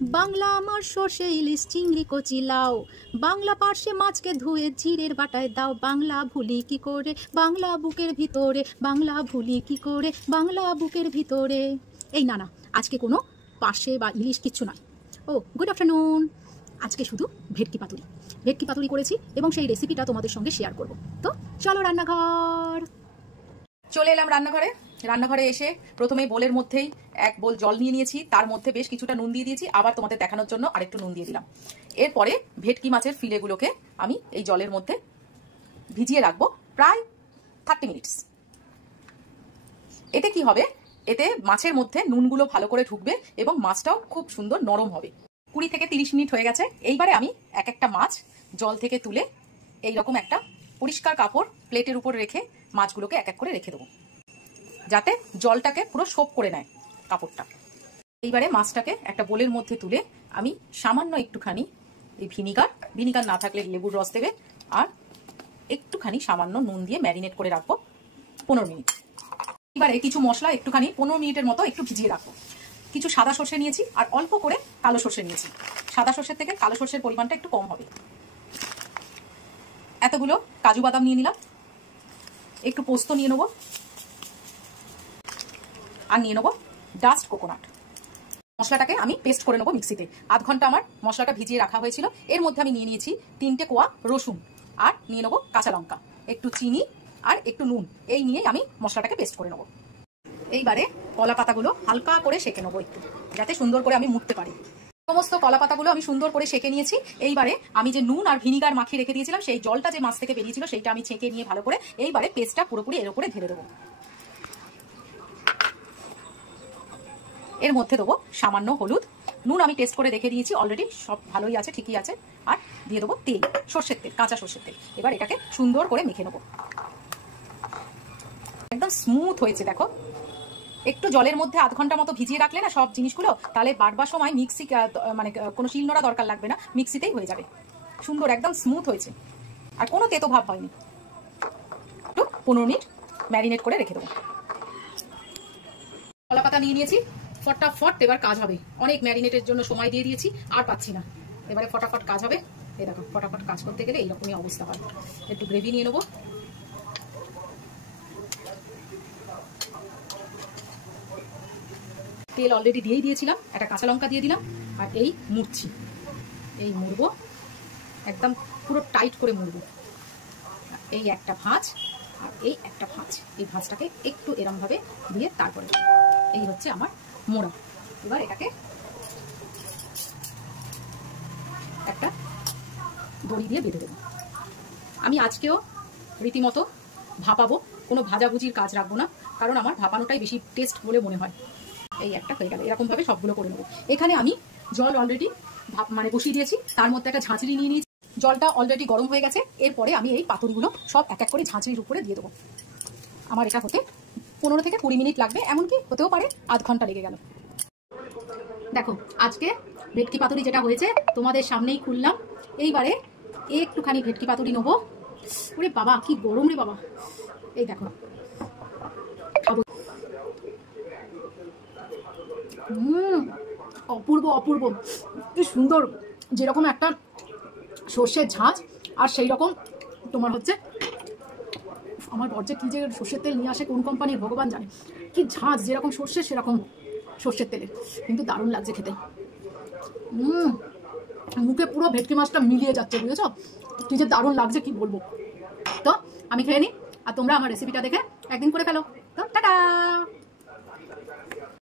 বাংলা আমার সর্ষে ইলিশ চিংড়ি কচি লাউ, বাংলা পার্শে মাছকে ধুয়ে জিরের বাটায় দাও। বাংলা ভুলি কি করে বাংলা বুকের ভিতরে, বাংলা ভুলি কি করে বাংলা বুকের ভিতরে। এই না না, আজকে কোনো পার্শে বা ইলিশ কিচ্ছু নয়। ও গুড আফটারনুন। আজকে শুধু ভেটকি পাতুরি করেছি এবং সেই রেসিপিটা তোমাদের সঙ্গে শেয়ার করব। তো চলো রান্নাঘর। চলে এলাম রান্নাঘরে এসে প্রথমে বোলের মধ্যেই এক বোল জল নিয়ে নিয়েছি, তার মধ্যে বেশ কিছুটা নুন দিয়ে দিয়েছি, আবার তোমাদের দেখানোর জন্য আরেকটু নুন দিয়ে দিলাম। এরপরে ভেটকি মাছের ফিলেগুলোকে আমি এই জলের মধ্যে ভিজিয়ে রাখবো প্রায় 30 মিনিটস। এতে কি হবে, এতে মাছের মধ্যে নুনগুলো ভালো করে ঢুকবে এবং মাছটাও খুব সুন্দর নরম হবে। 20 থেকে 30 মিনিট হয়ে গেছে। এইবারে আমি এক একটা মাছ জল থেকে তুলে এইরকম একটা পরিষ্কার কাপড় প্লেটের উপর রেখে মাছগুলোকে এক এক করে রেখে দেবো, যাতে জলটাকে পুরো সোপ করে নেয় কাপড়টা। এইবারে মাছটাকে একটা বোলের মধ্যে তুলে আমি সামান্য একটুখানি এই ভিনিগার না থাকলে লেবুর রস দেবে, আর একটুখানি সামান্য নুন দিয়ে ম্যারিনেট করে রাখবো 15 মিনিট। এবারে কিছু মশলা একটুখানি 15 মিনিটের মতো একটু ভিজিয়ে রাখবো। কিছু সাদা সর্ষে নিয়েছি আর অল্প করে কালো সর্ষে নিয়েছি। সাদা সর্ষের থেকে কালো সর্ষের পরিমাণটা একটু কম হবে। এতগুলো কাজু বাদাম নিয়ে নিলাম, একটু পোস্ত নিয়ে নেবো, আর নিয়ে নেবো ডাস্ট কোকোনাট। মশলাটাকে আমি পেস্ট করে নেবো মিক্সিতে। আধ ঘন্টা আমার মশলাটা ভিজিয়ে রাখা হয়েছিল। এর মধ্যে আমি নিয়ে নিয়েছি 3টে কোয়া রসুন, আর নিয়ে নেবো কাঁচা লঙ্কা, একটু চিনি আর একটু নুন। এই নিয়ে আমি মশলাটাকে পেস্ট করে নেবো। এইবারে কলা পাতাগুলো হালকা করে সেঁকে নেবো একটু, যাতে সুন্দর করে আমি মুড়তে পারি। সমস্ত কলা পাতাগুলো আমি সুন্দর করে সেঁকে নিয়েছি। এইবারে আমি যে নুন আর ভিনিগার মাখিয়ে রেখে দিয়েছিলাম, সেই জলটা যে মাছ থেকে বেরিয়েছিল সেইটা আমি ছেঁকে নিয়ে ভালো করে এইবারে পেস্টটা পুরোপুরি এর উপরে ঢেলে দেবো। এর মধ্যে দেবো সামান্য হলুদ, নুন আমি টেস্ট করে রেখে দিয়েছি অলরেডি, সব ভালোই আছে, ঠিকই আছে। আর দিয়ে দেবো তেল, সর্ষের তেল, কাঁচা সর্ষের তেল। এবার এটাকে সুন্দর করে মেখে নেবো। একদম স্মুথ হয়েছে দেখো। একটু জলের মধ্যে আধ ঘন্টা মতো ভিজিয়ে রাখলে না সব জিনিসগুলো, তাহলে বাড়বার সময় মিক্সি মানে কোনো শিলনোড়া দরকার লাগবে না, মিক্সিতেই হয়ে যাবে। সুন্দর একদম স্মুথ হয়েছে, আর কোনো তেতো ভাব হয়নি। একটু 15 মিনিট ম্যারিনেট করে রেখে দেবো। কলা পাতা নিয়ে নিয়েছি, ফটাফট এবার কাজ হবে। অনেক ম্যারিনেটের জন্য সময় দিয়ে দিয়েছি, আর পাচ্ছি না। এবারে ফটাফট কাজ হবে। এই দেখো, ফটাফট কাজ করতে গেলে এইরকমই অবস্থা হয়। একটু গ্রেভি নিয়ে নেবো। তেল অলরেডি দিয়েই দিয়েছিলাম, একটা কাঁচা লঙ্কা দিয়ে দিলাম, আর এই মুড়ছি, এই মুড়বো একদম পুরো টাইট করে মুড়বো। এই একটা ভাঁজ আর এই একটা ভাঁজ, এই ভাঁজটাকে একটু এরমভাবে দিয়ে তারপরে এই হচ্ছে আমার মোড়া। এবার এটাকে একটা দড়ি দিয়ে বেঁধে দেবো। আমি আজকেও রীতিমতো ভাপাবো, কোনো ভাজাভুজির কাজ রাখবো না, কারণ আমার ভাপানোটাই বেশি টেস্ট বলে মনে হয়। এই একটা হয়ে গেল, এরকম ভাবে সবগুলো করে নেবো। এখানে আমি জল অলরেডি বসিয়ে দিয়েছি, তার মধ্যে একটা ঝাঁঝরি নিয়ে নিয়েছি। জলটা অলরেডি গরম হয়ে গেছে। এরপরে আমি এই পাতুরিগুলো সব এক এক করে ঝাঁঝরির উপরে দিয়ে দেবো। আমার এটা হতে 15 থেকে 20 মিনিট লাগবে, এমনকি হতেও পারে আধ ঘন্টা লেগে গেল। দেখো আজকে ভেটকি পাতুরি যেটা হয়েছে তোমাদের সামনেই খুললাম। এইবারে একটুখানি ভেটকি পাতুরি নেবো। ওরে বাবা কি গরম রে বাবা। এই দেখো খাবো। অপূর্ব অপূর্ব, কি সুন্দর। যেরকম একটা সর্ষের ঝাঁজ, আর সেই রকম তোমার হচ্ছে আমার বর্জে কি যে সর্ষের তেল নিয়ে আসে কোন কোম্পানির ভগবান জানে, কি ঝাঁজ, যেরকম সর্ষে সেরকম সর্ষের তেলের, কিন্তু দারুণ লাগছে খেতে। মুখে পুরো ভেটকি মাছটা মিলিয়ে যাচ্ছে, বুঝেছ কি যে দারুণ লাগছে, কি বলবো। তো আমি খেয়ে নিই, আর তোমরা আমার রেসিপিটা দেখে একদিন করে ফেলো। তো টাটা।